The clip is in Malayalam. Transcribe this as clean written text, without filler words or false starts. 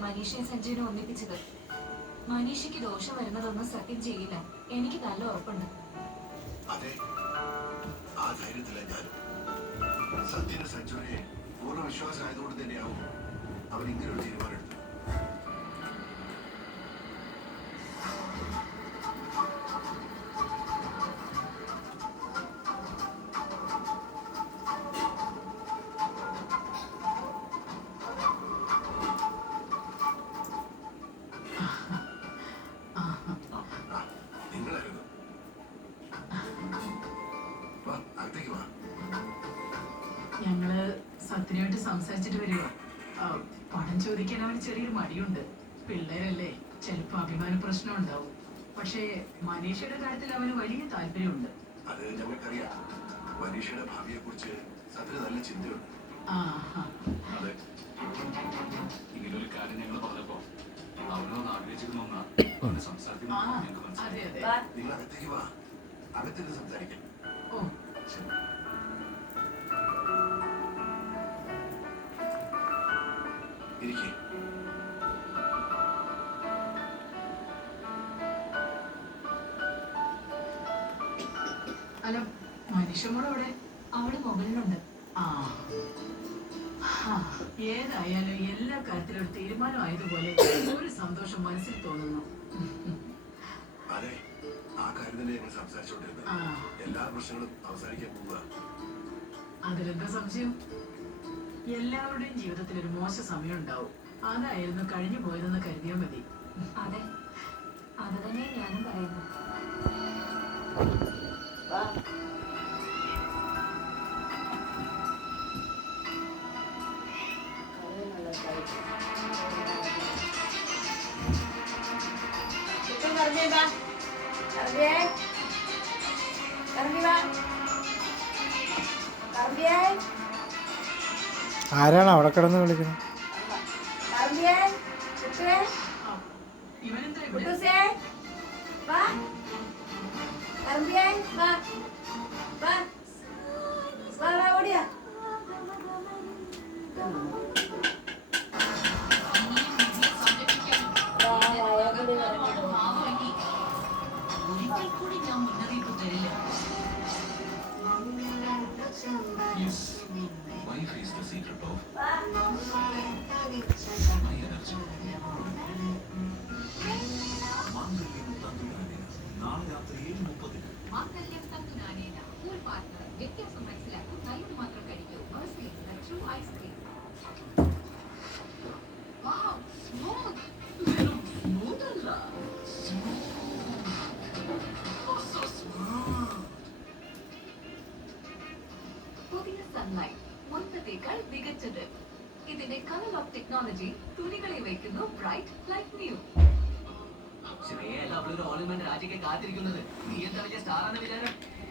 മനീഷയും സഞ്ജുവിനെ ഒന്നിപ്പിച്ചത്. മനീഷയ്ക്ക് ദോഷം വരുന്നതൊന്നും സത്യം ചെയ്യില്ല, എനിക്ക് നല്ല ഉറപ്പുണ്ട്. അതെ, ആ ധൈര്യത്തില ഞാൻ. സത്യന് സഞ്ജുവിനെ പൂർണ്ണ വിശ്വാസമായതുകൊണ്ട് തന്നെയാവും അവൻ ഇങ്ങനെ ഒരു തീരുമാനമെടുത്തത്. ഞങ്ങള് സത്യനായിട്ട് സംസാരിച്ചിട്ട് വരിക. പണം ചോദിക്കാൻ അവന് ചെറിയൊരു മടിയുണ്ട്. പിള്ളേരല്ലേ, ചിലപ്പോ അഭിമാന പ്രശ്നം ഉണ്ടാവും. പക്ഷേ മനീഷയുടെ കാര്യത്തിൽ അവന് വലിയ താല്പര്യമുണ്ട്. അത് ഞങ്ങൾക്കറിയാം. മനീഷയുടെ ഭാവിയെ കുറിച്ച് സത്യന് നല്ല ചിന്തയുണ്ട്. അതെ, ഇങ്ങനൊരു കാര്യം ഞങ്ങൾ പറഞ്ഞപ്പോ അവനോട് ആഗ്രഹിച്ചിരുന്ന സംസാരിക്കുന്നു. നിങ്ങൾ അകത്തേക്ക് വാ, അകത്തേക്ക് സംസാരിക്കാം. ഓ ഇരിക്കേ. അല്ല, മനുഷ്യമ്മടെ അവിടെ? അവള് മൊബൈലിലുണ്ട്. ഏതായാലും എല്ലാ കാര്യത്തിലും ഒരു തീരുമാനമായതുപോലെ ഒരു സന്തോഷം മനസ്സിൽ തോന്നുന്നു. അതെ, ആ കാര്യം തന്നെ ഞങ്ങൾ സംസാരിച്ചോണ്ടിരുന്നത്. എല്ലാ പ്രശ്നങ്ങളും അവസാനിക്കാൻ പോവുക. അതിലെന്താ സംശയം? എല്ലാവരുടെയും ജീവിതത്തിൽ ഒരു മോശ സമയം ഉണ്ടാവും. അതായിരുന്നു കഴിഞ്ഞു പോയതെന്ന് കരുതിയാൽ മതി. അതെ, അത് തന്നെ ഞാനും പറയുന്നു. ആരാണ് അവിടെ കിടന്ന് വിളിക്കുന്നത്? ഒരിക്കൽ കൂടി ഞാൻ മുന്നറിയിപ്പ് തരില്ല. Wife is the secret of my energy. മാംഗല്യം തന്തുനാനേന നാളെ രാത്രി 7:30. മാംഗല്യം തന്തുനാനേന കൂൾ പാർട്ട്ണർ. വ്യത്യാസം മനസ്സിലാക്കും, നല്ലത് മാത്രം കഴിക്കൂ. Mercy the true ice cream. Wow, smooth. വെറും സ്മൂത്ത് അല്ല, പുതിയ സൺലൈറ്റ് മുൻപത്തേക്കാൾ മികച്ചത്. ഇതിന്റെ കളർ ഓഫ് ടെക്നോളജി തുണികളെ വയ്ക്കുന്നു ബ്രൈറ്റ് ലൈക്ക് ന്യൂ. ശ്രീയല്ല അവളൊരു ഓർണമെന്റ് രാജിക്ക് കാത്തിരിക്കുന്നത്. നീ എന്താ വലിയ സ്റ്റാറാണ് വിചാരം?